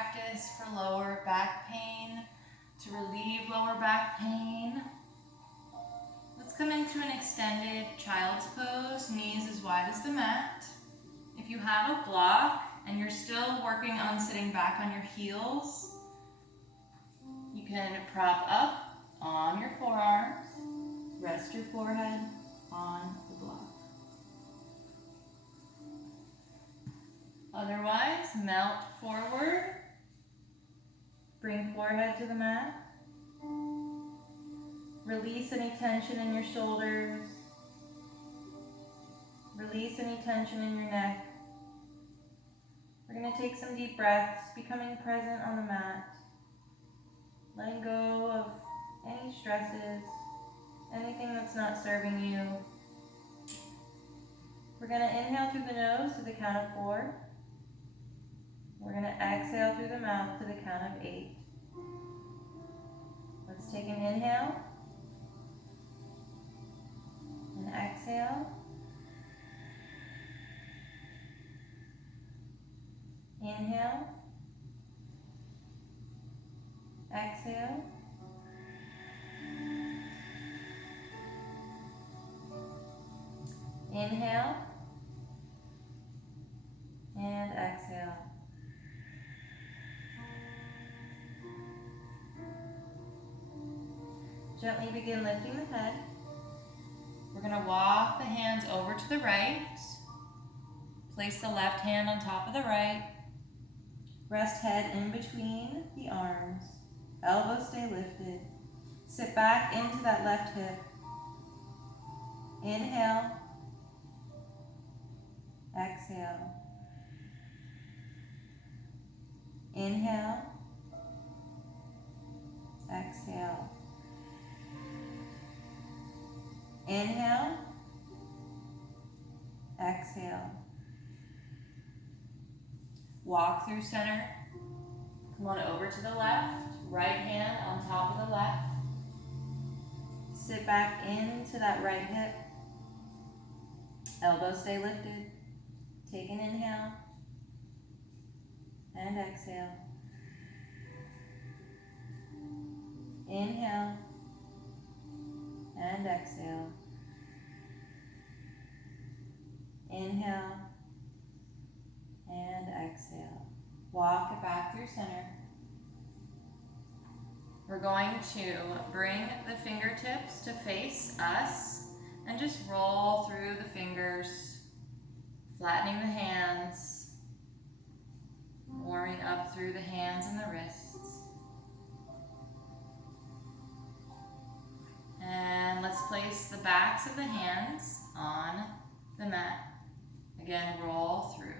practice for lower back pain, to relieve lower back pain. Let's come into an extended child's pose, knees as wide as the mat. If you have a block and you're still working on sitting back on your heels, you can prop up on your forearms, rest your forehead on the block. Otherwise, melt forward, bring forehead to the mat, release any tension in your shoulders, release any tension in your neck. We're going to take some deep breaths, becoming present on the mat, letting go of any stresses, anything that's not serving you. We're going to inhale through the nose to the count of 4. We're going to exhale through the mouth to the count of 8. Let's take an inhale and exhale. Inhale, exhale, inhale, and exhale. Gently begin lifting the head. We're going to walk the hands over to the right. Place the left hand on top of the right. Rest head in between the arms. Elbows stay lifted. Sit back into that left hip. Inhale. Exhale. Inhale. Exhale. Inhale. Exhale. Walk through center. Come on over to the left. Right hand on top of the left. Sit back into that right hip. Elbows stay lifted. Take an inhale. And exhale. Inhale. And exhale. Inhale. And exhale. Walk it back through center. We're going to bring the fingertips to face us and just roll through the fingers, flattening the hands, warming up through the hands and the wrists. And let's place the backs of the hands on the mat. Again, roll through.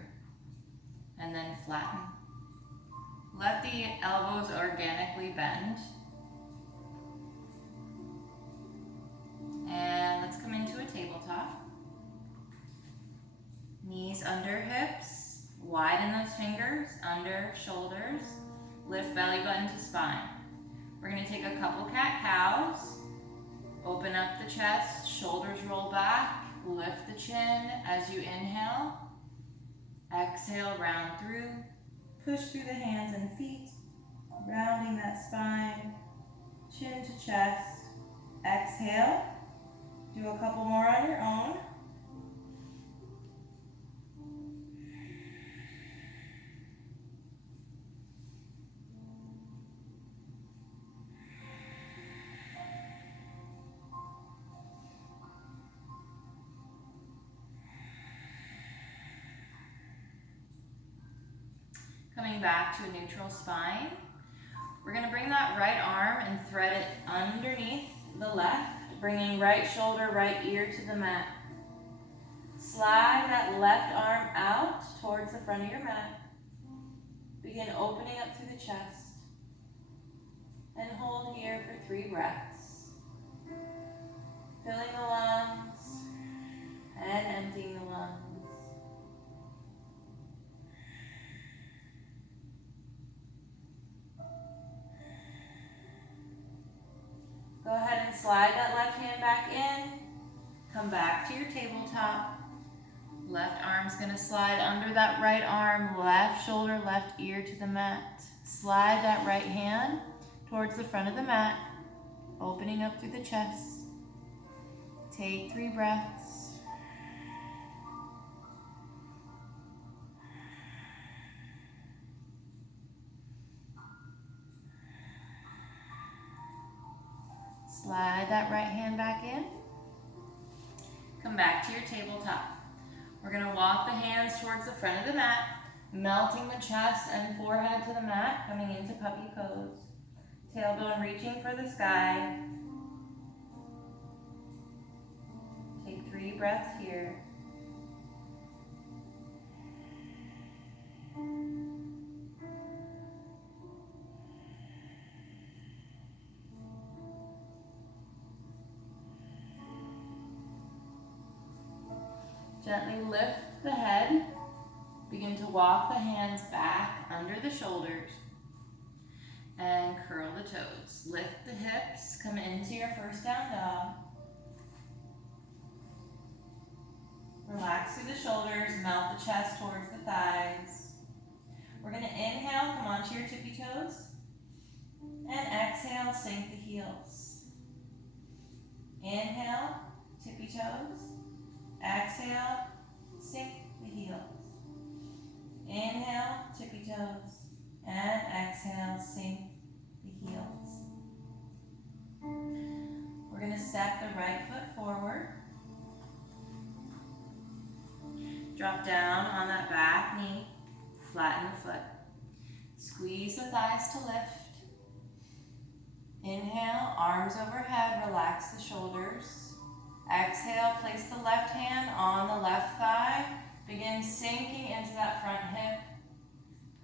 And then flatten. Let the elbows organically bend. And let's come into a tabletop. Knees under hips. Widen those fingers, under shoulders. Lift belly button to spine. We're going to take a couple cat-cows. Open up the chest, shoulders roll back. Lift the chin as you inhale. Exhale, round through. Push through the hands and feet, rounding that spine, chin to chest. Exhale. Do a couple more on your own. Coming back to a neutral spine. We're going to bring that right arm and thread it underneath the left, bringing right shoulder, right ear to the mat. Slide that left arm out towards the front of your mat. Begin opening up through the chest. And hold here for 3 breaths. Filling the lungs and emptying the lungs. Go ahead and slide that left hand back in. Come back to your tabletop. Left arm's gonna slide under that right arm, left shoulder, left ear to the mat. Slide that right hand towards the front of the mat, opening up through the chest. Take 3 breaths. Slide that right hand back in. Come back to your tabletop. We're gonna walk the hands towards the front of the mat, melting the chest and forehead to the mat, coming into puppy pose. Tailbone reaching for the sky. Take 3 breaths here. Gently lift the head. Begin to walk the hands back under the shoulders and curl the toes. Lift the hips, come into your first down dog. Relax through the shoulders, melt the chest towards the thighs. We're going to inhale, come onto your tippy toes, and exhale, sink the heels. Inhale, tippy toes. Exhale, sink the heels. Inhale, tippy toes, and exhale, sink the heels. We're going to step the right foot forward. Drop down on that back knee, flatten the foot. Squeeze the thighs to lift. Inhale, arms overhead, relax the shoulders. Exhale, place the left hand on the left thigh. Begin sinking into that front hip,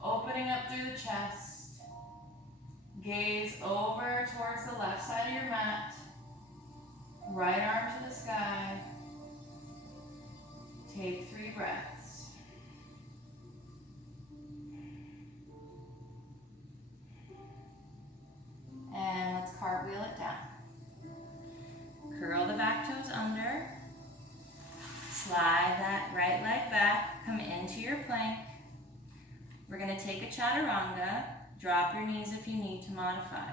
opening up through the chest. Gaze over towards the left side of your mat. Right arm to the sky. Take 3 breaths. And let's cartwheel it down. Curl the back toes under. Slide that right leg back. Come into your plank. We're going to take a chaturanga. Drop your knees if you need to modify.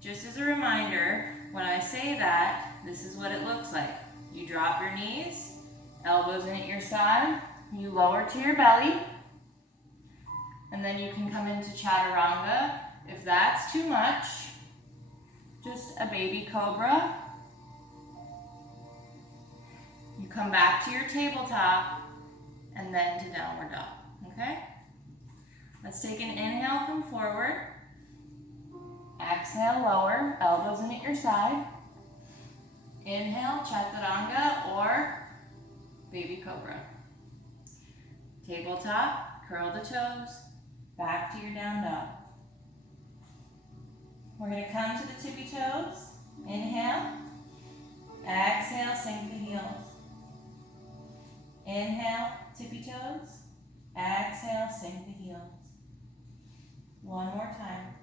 Just as a reminder, when I say that, this is what it looks like. You drop your knees, elbows in at your side, you lower to your belly, and then you can come into chaturanga. If that's too much, just a baby cobra. You come back to your tabletop, and then to downward dog, okay? Let's take an inhale, come forward. Exhale, lower, elbows in at your side. Inhale, chaturanga or baby cobra. Tabletop, curl the toes, back to your down dog. We're going to come to the tippy toes. Inhale. Exhale, sink the heels. Inhale, tippy toes. Exhale, sink the heels. One more time.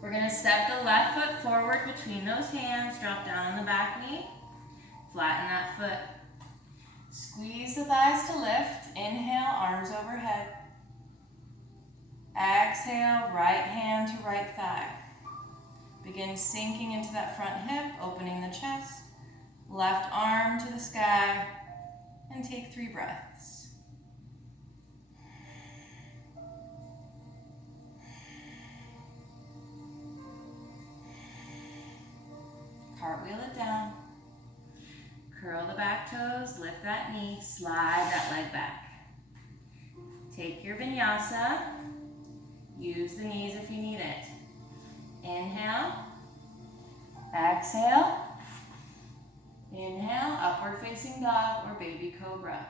We're going to step the left foot forward between those hands. Drop down on the back knee. Flatten that foot. Squeeze the thighs to lift. Inhale, arms overhead. Exhale, right hand to right thigh. Begin sinking into that front hip, opening the chest. Left arm to the sky. And take 3 breaths. Cartwheel it down. Curl the back toes, lift that knee, slide that leg back. Take your vinyasa. Use the knees if you need it. Inhale. Exhale. Inhale, upward facing dog or baby cobra.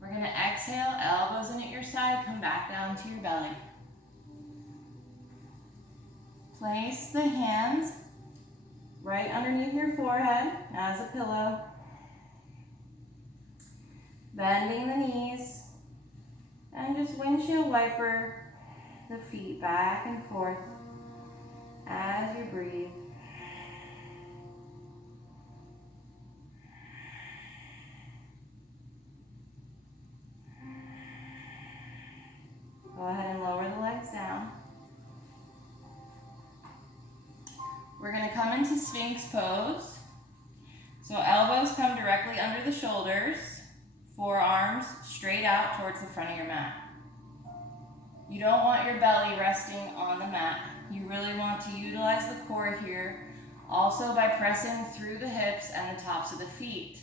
We're going to exhale, elbows in at your side, come back down to your belly. Place the hands right underneath your forehead as a pillow. Bending the knees. And just windshield wiper the feet back and forth as you breathe. come into Sphinx pose. So elbows come directly under the shoulders, forearms straight out towards the front of your mat. You don't want your belly resting on the mat. You really want to utilize the core here, also by pressing through the hips and the tops of the feet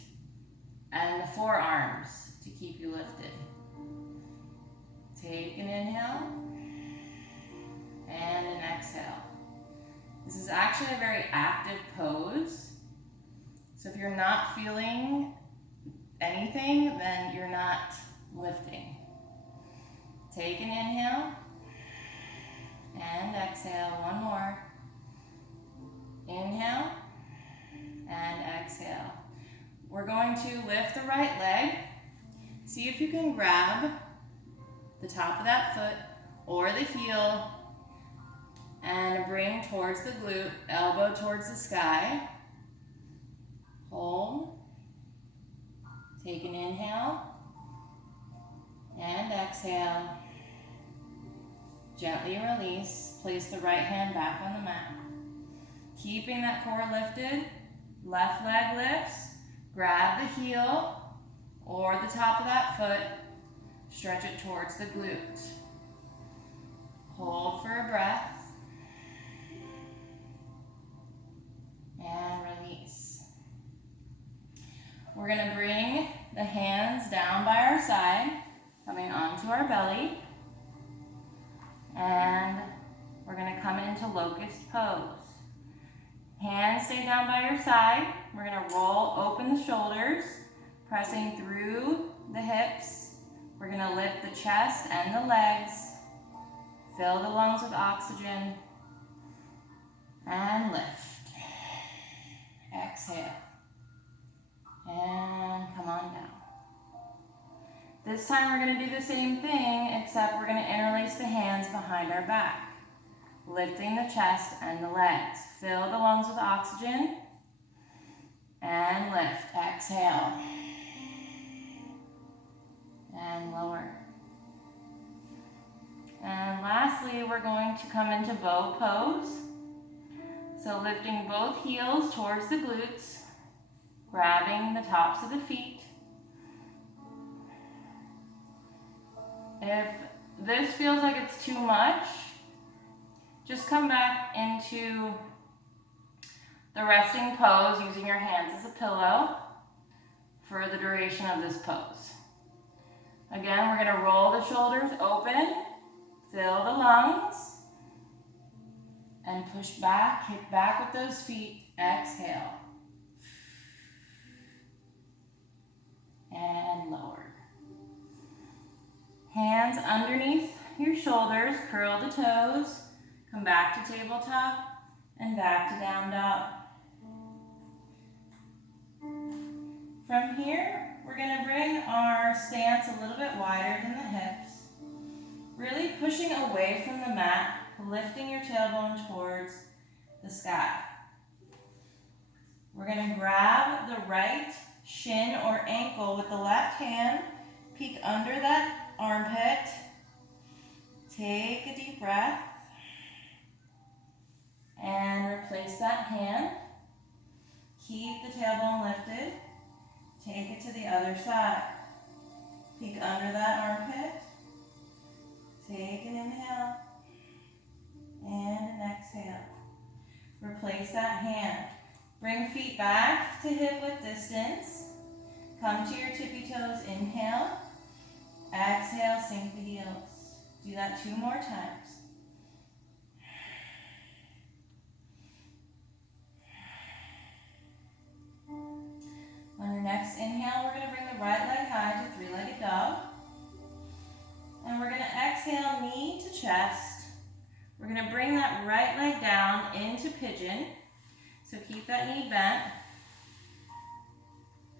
and the forearms to keep you lifted. Take an inhale and an exhale. This is actually a very active pose. So if you're not feeling anything, then you're not lifting. Take an inhale and exhale. One more. Inhale and exhale. We're going to lift the right leg. See if you can grab the top of that foot or the heel and bring towards the glute, elbow towards the sky. Hold. Take an inhale and exhale. Gently release. Place the right hand back on the mat. Keeping that core lifted, left leg lifts. Grab the heel or the top of that foot. Stretch it towards the glute. Hold for a breath. And release. We're going to bring the hands down by our side, coming onto our belly. And we're going to come into locust pose. Hands stay down by your side. We're going to roll open the shoulders, pressing through the hips. We're going to lift the chest and the legs. Fill the lungs with oxygen. And lift. Exhale. And come on down. This time we're going to do the same thing, except we're going to interlace the hands behind our back, lifting the chest and the legs. Fill the lungs with oxygen and lift. Exhale. And lower. And lastly, we're going to come into bow pose. So lifting both heels towards the glutes, grabbing the tops of the feet. If this feels like it's too much, just come back into the resting pose using your hands as a pillow for the duration of this pose. Again, we're going to roll the shoulders open, fill the lungs, and push back, kick back with those feet. Exhale. And lower. Hands underneath your shoulders, curl the toes, come back to tabletop, and back to down dog. From here, we're going to bring our stance a little bit wider than the hips, really pushing away from the mat, lifting your tailbone towards the sky. We're going to grab the right shin or ankle with the left hand, peek under that armpit, take a deep breath, and replace that hand. Keep the tailbone lifted, take it to the other side. Peek under that armpit, take an inhale, and an exhale. Replace that hand. Bring feet back to hip width distance. Come to your tippy toes, inhale. Exhale, sink the heels. Do that 2 more times. On your next inhale, we're going to bring the right leg high to three-legged dog. And we're going to exhale, knee to chest. We're going to bring that right leg down into pigeon. So keep that knee bent.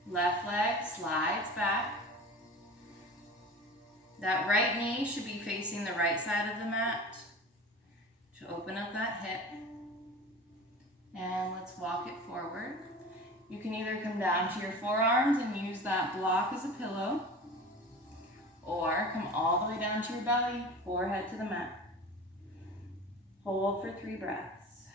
Left leg slides back. That right knee should be facing the right side of the mat to open up that hip. And let's walk it forward. You can either come down to your forearms and use that block as a pillow, or come all the way down to your belly, forehead to the mat. Hold for 3 breaths.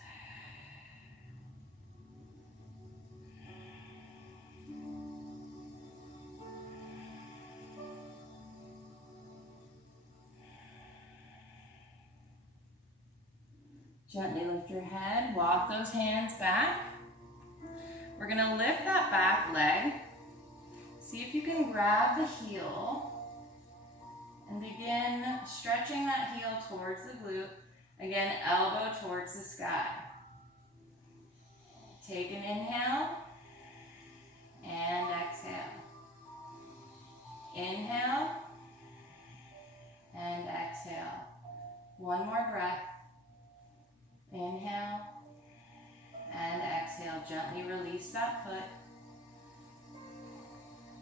Gently lift your head, walk those hands back. We're gonna lift that back leg. See if you can grab the heel and begin stretching that heel towards the glute. Again, elbow towards the sky. Take an inhale and exhale. Inhale and exhale. One more breath. Inhale and exhale. Gently release that foot.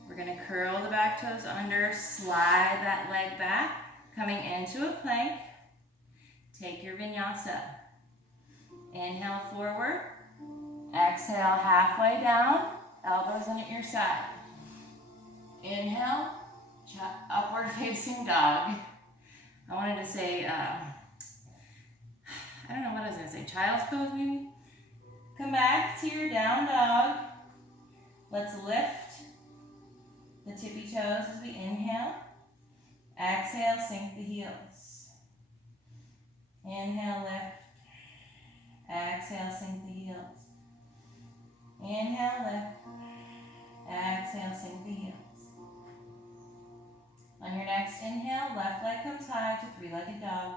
We're going to curl the back toes under, slide that leg back, coming into a plank. Take your vinyasa. Inhale forward. Exhale halfway down, elbows in at your side. Inhale, upward facing dog. I wanted to say, I don't know what I was going to say, child's pose maybe? Come back to your down dog. Let's lift the tippy toes as we inhale. Exhale, sink the heels. Inhale, lift. Exhale, sink the heels. Inhale, lift. Exhale, sink the heels. On your next inhale, left leg comes high to three-legged dog.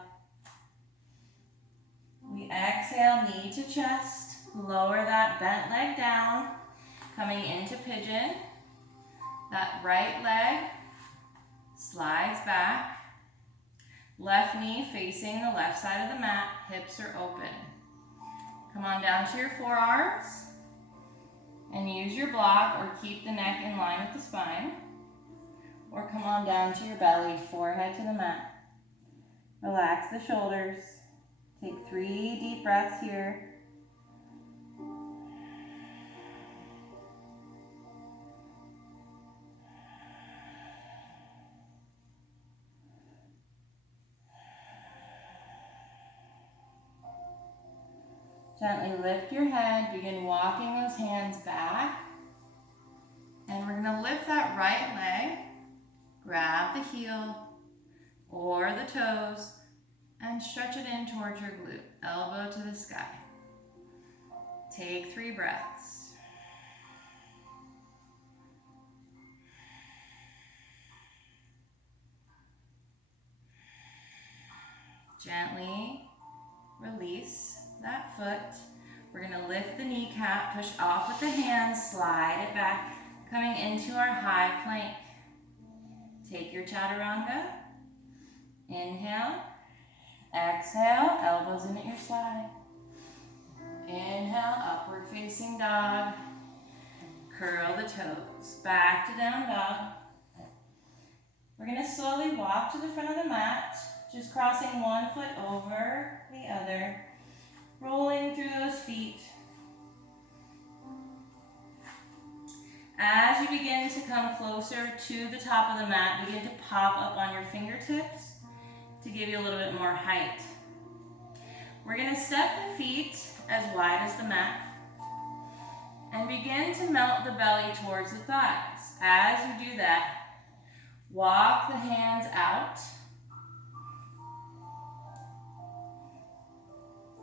We exhale, knee to chest. Lower that bent leg down, coming into pigeon. That right leg slides back. Left knee facing the left side of the mat, hips are open. Come on down to your forearms and use your block or keep the neck in line with the spine. Or come on down to your belly, forehead to the mat. Relax the shoulders. Take 3 deep breaths here. Gently lift your head, begin walking those hands back. And we're gonna lift that right leg, grab the heel or the toes, and stretch it in towards your glute, elbow to the sky. Take 3 breaths. Gently release that foot. We're gonna lift the kneecap, push off with the hands, slide it back, coming into our high plank. Take your chaturanga. Inhale. Exhale, elbows in at your side. Inhale, upward facing dog. Curl the toes. Back to down dog. We're going to slowly walk to the front of the mat, just crossing one foot over the other, rolling through those feet. As you begin to come closer to the top of the mat, begin to pop up on your fingertips to give you a little bit more height. We're going to step the feet as wide as the mat and begin to melt the belly towards the thighs. As you do that, walk the hands out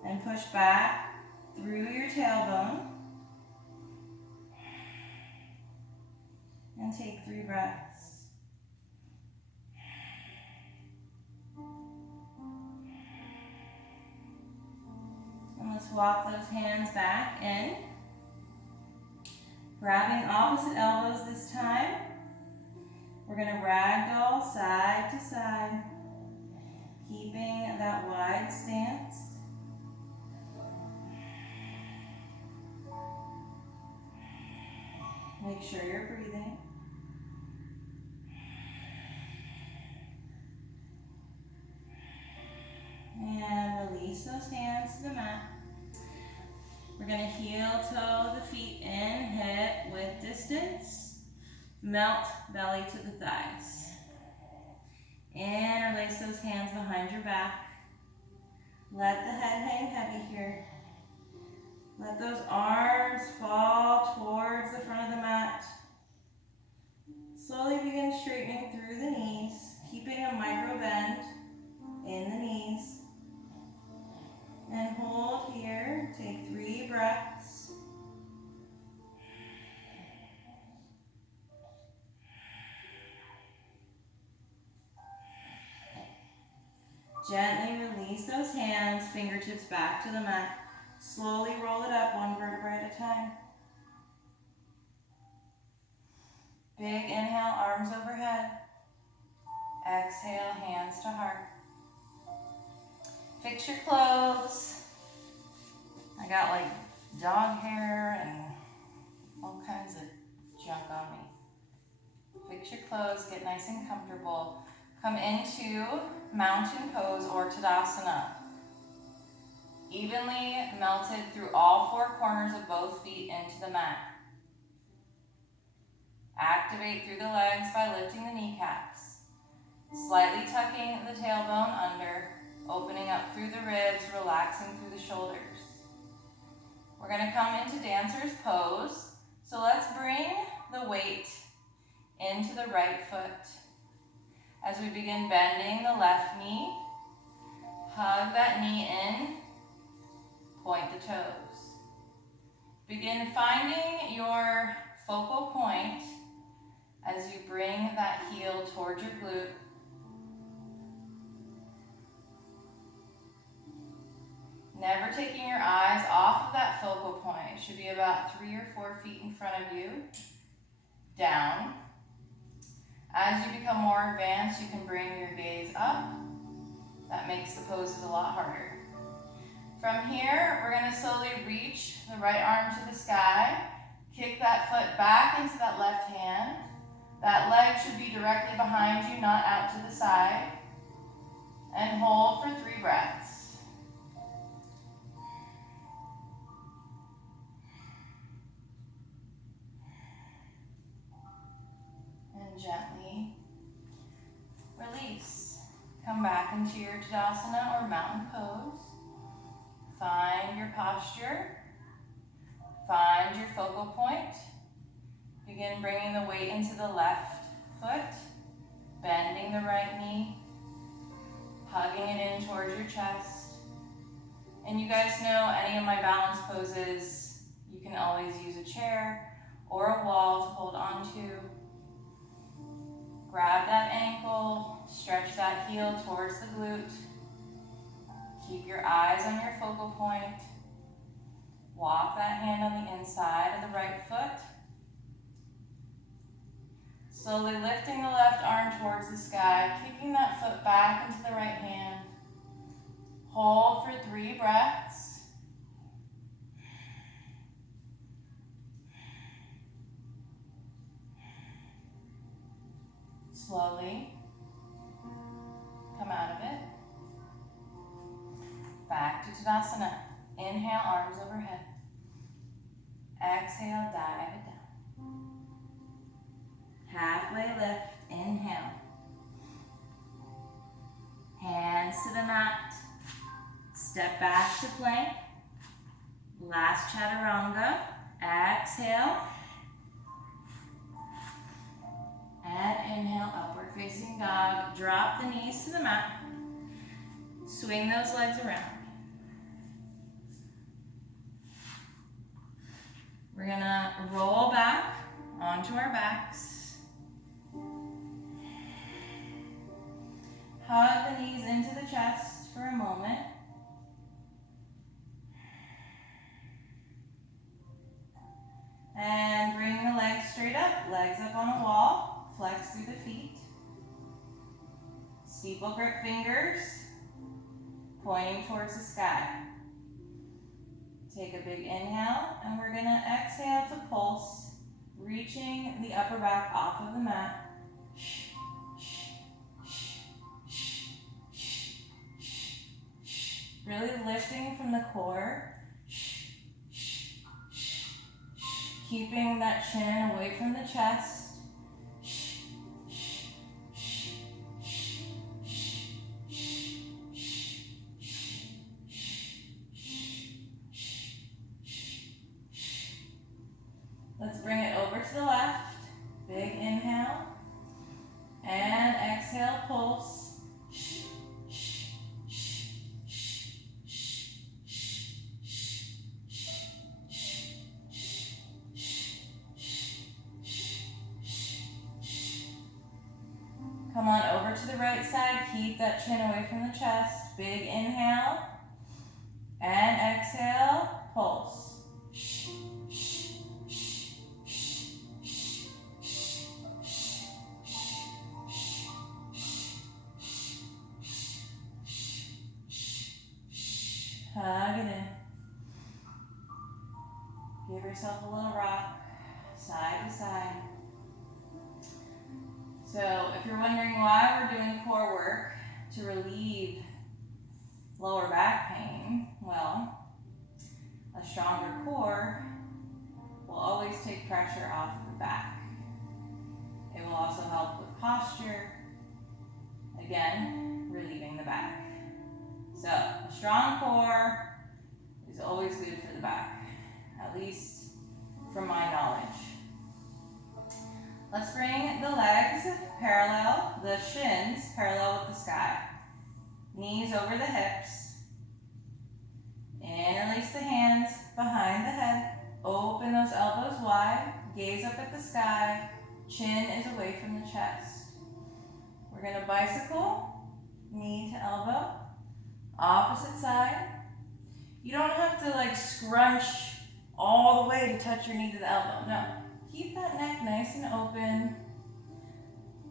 and push back through your tailbone and take 3 breaths. And let's walk those hands back in. Grabbing opposite elbows this time. We're going to ragdoll side to side, keeping that wide stance. Make sure you're breathing. And release those hands to the mat. We're going to heel toe the feet in, hip width distance. Melt belly to the thighs. Interlace those hands behind your back. Let the head hang heavy here. Let those arms fall towards the front of the mat. Slowly begin straightening through the knees, keeping a micro bend in the knees. And hold Gently release those hands, fingertips back to the mat. Slowly roll it up one vertebrae at a time. Big inhale, arms overhead. Exhale, hands to heart. Fix your clothes. I got like dog hair and all kinds of junk on me. Fix your clothes, get nice and comfortable. Come into mountain pose or Tadasana. Evenly melted through all four corners of both feet into the mat. Activate through the legs by lifting the kneecaps. Slightly tucking the tailbone under, opening up through the ribs, relaxing through the shoulders. We're going to come into dancer's pose. So let's bring the weight into the right foot. As we begin bending the left knee, hug that knee in, point the toes. Begin finding your focal point as you bring that heel towards your glute. Never taking your eyes off of that focal point. It should be about 3 or 4 feet in front of you. Down. As you become more advanced, you can bring your gaze up. That makes the poses a lot harder. From here, we're going to slowly reach the right arm to the sky. Kick that foot back into that left hand. That leg should be directly behind you, not out to the side. And hold for 3 breaths. And gently release. Come back into your Tadasana or mountain pose. Find your posture. Find your focal point. Begin bringing the weight into the left foot, bending the right knee, hugging it in towards your chest. And you guys know any of my balance poses, you can always use a chair or a wall to hold onto. Grab that ankle, stretch that heel towards the glute. Keep your eyes on your focal point. Walk that hand on the inside of the right foot. Slowly lifting the left arm towards the sky, kicking that foot back into the right hand. Hold for 3 breaths. Slowly come out of it. Back to Tadasana. Inhale, arms overhead. Exhale, dive it down. Halfway lift, inhale. Hands to the mat. Step back to plank. Last chaturanga. Exhale. And inhale, upward facing dog. Drop the knees to the mat. Swing those legs around. We're gonna roll back onto our backs. Hug the knees into the chest for a moment. And bring the legs straight up, legs up on a wall, flex through the feet. Steeple grip fingers, pointing towards the sky. Take a big inhale, and we're gonna exhale to pulse, reaching the upper back off of the mat. Really lifting from the core. Keeping that chin away from the chest. Let's bring it over to the left. Big inhale. And exhale, pulse. Come on over to the right side. Keep that chin away from the chest. Big inhale. And exhale. Pulse. Hug it in. Give yourself a little rock, side to side. So if you're wondering why we're doing core work to relieve lower back pain, well, a stronger core will always take pressure off of the back. It will also help with posture, again, relieving the back. So a strong core is always good for the back, at least from my knowledge. Let's bring the legs parallel, the shins parallel with the sky. Knees over the hips. Interlace the hands behind the head. Open those elbows wide. Gaze up at the sky. Chin is away from the chest. We're going to bicycle, knee to elbow. Opposite side. You don't have to like scrunch all the way to touch your knee to the elbow. No. Keep that neck nice and open.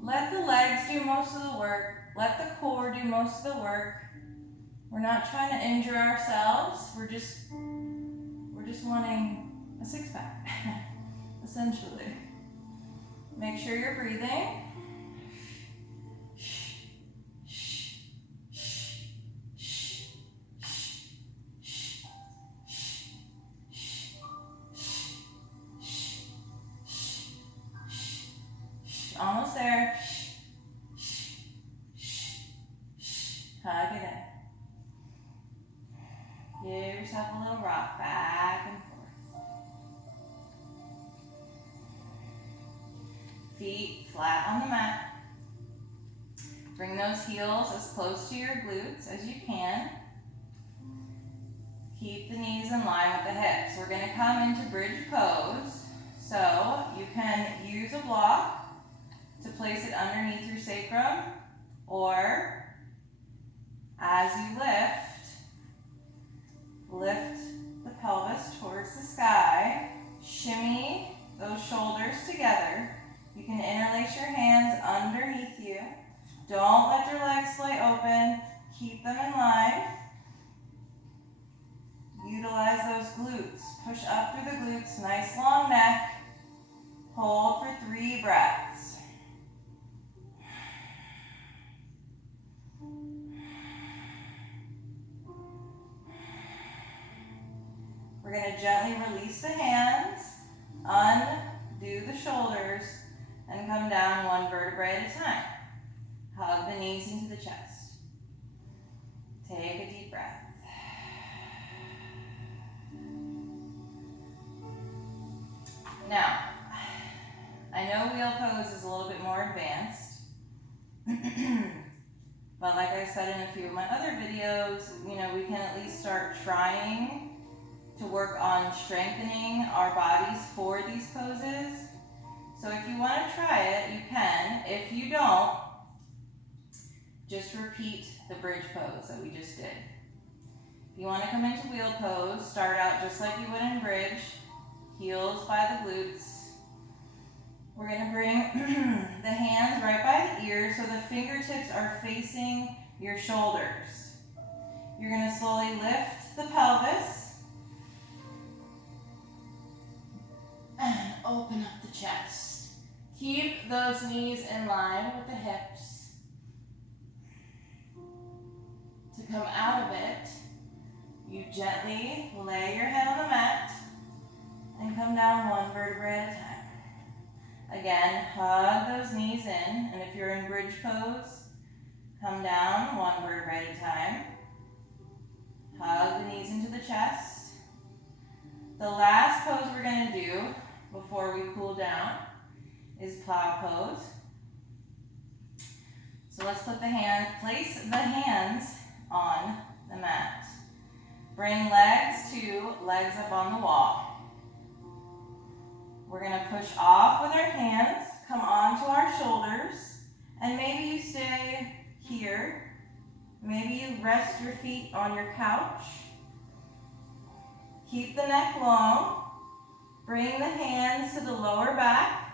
Let the legs do most of the work. Let the core do most of the work. We're not trying to injure ourselves. We're just wanting a six-pack, essentially. Make sure you're breathing. Almost there. Hug it in. Give yourself a little rock back and forth. Feet flat on the mat. Bring those heels as close to your glutes as you can. Keep the knees in line with the hips. We're going to come into bridge pose. So you can use a block to place it underneath your sacrum, or as you lift the pelvis towards the sky, shimmy those shoulders together. You can interlace your hands underneath you. Don't let your legs splay open. Keep them in line. Utilize those glutes. Push up through the glutes, nice long neck. Hold for 3 breaths. We're going to gently release the hands, undo the shoulders, and come down 1 vertebrae at a time. Hug the knees into the chest. Take a deep breath. Now, I know wheel pose is a little bit more advanced, but like I said in a few of my other videos, we can at least start trying to work on strengthening our bodies for these poses. So if you want to try it, you can. If you don't, just repeat the bridge pose that we just did. If you want to come into wheel pose, start out just like you would in bridge, heels by the glutes. We're going to bring the hands right by the ears so the fingertips are facing your shoulders. You're going to slowly lift the pelvis and open up the chest. Keep those knees in line with the hips. To come out of it, you gently lay your head on the mat and come down 1 vertebrae at a time. Again, hug those knees in, and if you're in bridge pose, come down 1 vertebrae at a time. Hug the knees into the chest. The last pose we're going to do before we cool down is plow pose. So let's place the hands on the mat. Bring legs up on the wall. We're going to push off with our hands, come onto our shoulders, and maybe you Maybe you rest your feet on your couch. Keep the neck long. Bring the hands to the lower back.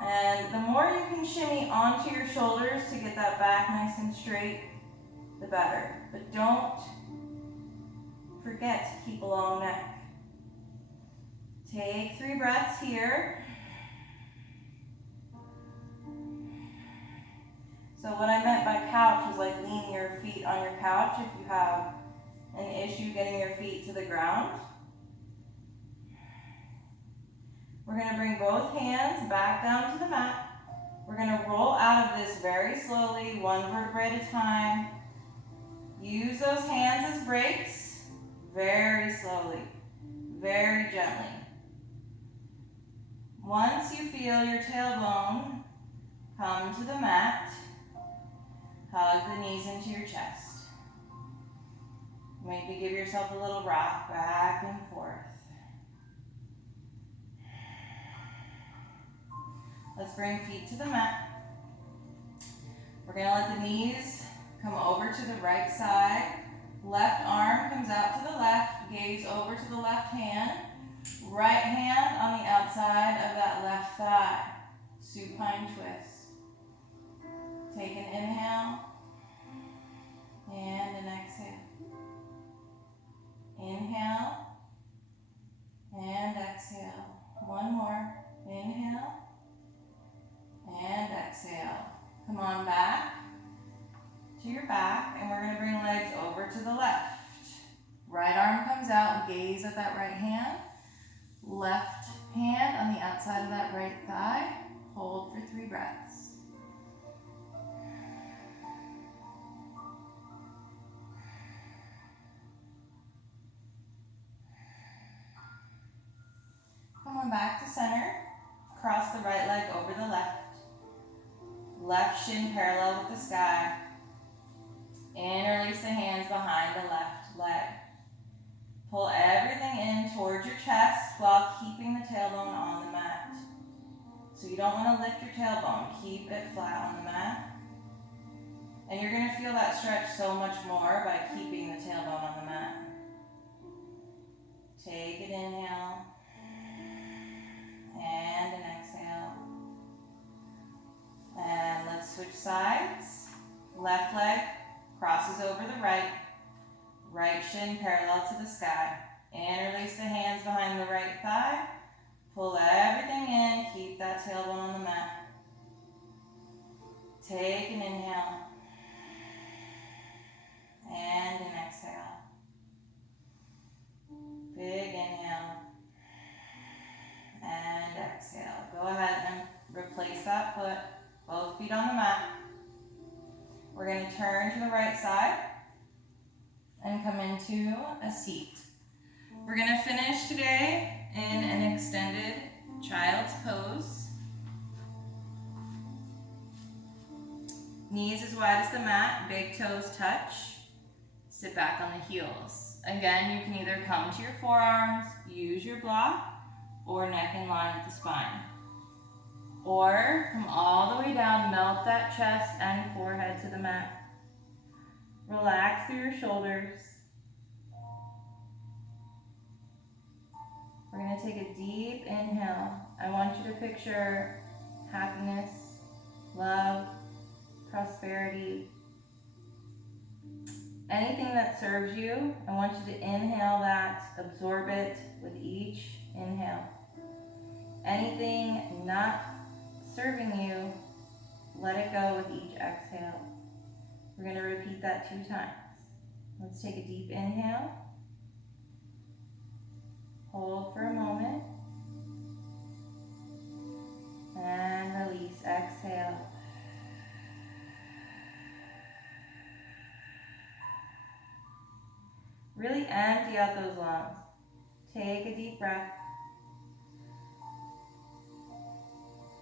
And the more you can shimmy onto your shoulders to get that back nice and straight, the better. But don't forget to keep a long neck. Take 3 breaths here. So what I meant by couch was like leaning your feet on your couch if you have an issue getting your feet to the ground. We're going to bring both hands back down to the mat. We're going to roll out of this very slowly, 1 vertebrae at a time. Use those hands as brakes, very slowly, very gently. Once you feel your tailbone come to the mat, hug the knees into your chest. Maybe give yourself a little rock back and forth. Let's bring feet to the mat. We're going to let the knees come over to the right side. Left arm comes out to the left, gaze over to the left hand. Right hand on the outside of that left thigh. Supine twist. Take an inhale and an exhale. Inhale and exhale. 1 more. Inhale and exhale. Come on back to your back, and we're going to bring legs over to the left. Right arm comes out, gaze at that right hand. Left hand on the outside of that right thigh. Hold for 3 breaths. Come on back to center. Cross the right leg over the left. Left shin parallel with the sky. Interlace the hands behind the left leg. Pull everything in towards your chest while keeping the tailbone on the mat. So you don't want to lift your tailbone. Keep it flat on the mat. And you're going to feel that stretch so much more by keeping the tailbone on the mat. Take an inhale and an exhale. And let's switch sides. Left leg crosses over the right. Right shin parallel to the sky. Interlace the hands behind the right thigh. Pull everything in. Keep that tailbone on the mat. Take an inhale. And an exhale. Big inhale. And exhale. Go ahead and replace that foot. Both feet on the mat. We're going to turn to the right side and come into a seat. We're going to finish today in an extended child's pose. Knees as wide as the mat, big toes touch. Sit back on the heels. Again, you can either come to your forearms, use your block, or neck in line with the spine. Or come all the way down, melt that chest and forehead to the mat. Relax through your shoulders. We're going to take a deep inhale. I want you to picture happiness, love, prosperity. Anything that serves you, I want you to inhale that, absorb it with each inhale. Anything not serving you, let it go with each exhale. We're going to repeat that 2 times. Let's take a deep inhale. Hold for a moment. And release, exhale. Really empty out those lungs. Take a deep breath.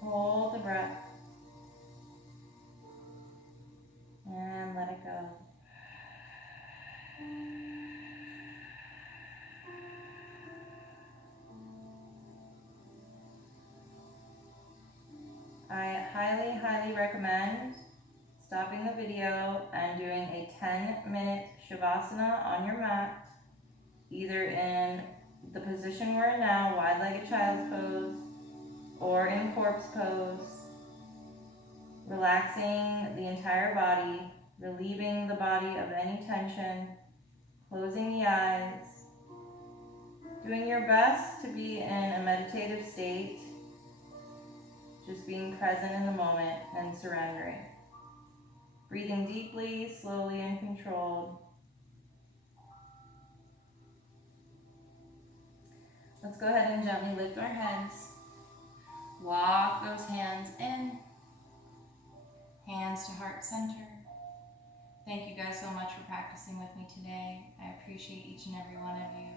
Hold the breath. And let it go. I highly, highly recommend stopping the video and doing a 10-minute Shavasana on your mat, either in the position we're in now, wide-legged child's pose, or in corpse pose, relaxing the entire body, relieving the body of any tension, closing the eyes, doing your best to be in a meditative state, just being present in the moment and surrendering. Breathing deeply, slowly, and controlled. Let's go ahead and gently lift our heads. Walk those hands in, hands to heart center. Thank you guys so much for practicing with me today. I appreciate each and every one of you,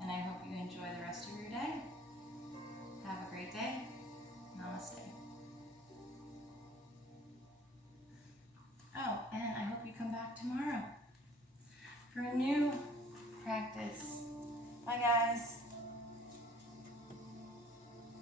and I hope you enjoy the rest of your day. Have a great day. Namaste. Oh, and I hope you come back tomorrow for a new practice. Bye, guys.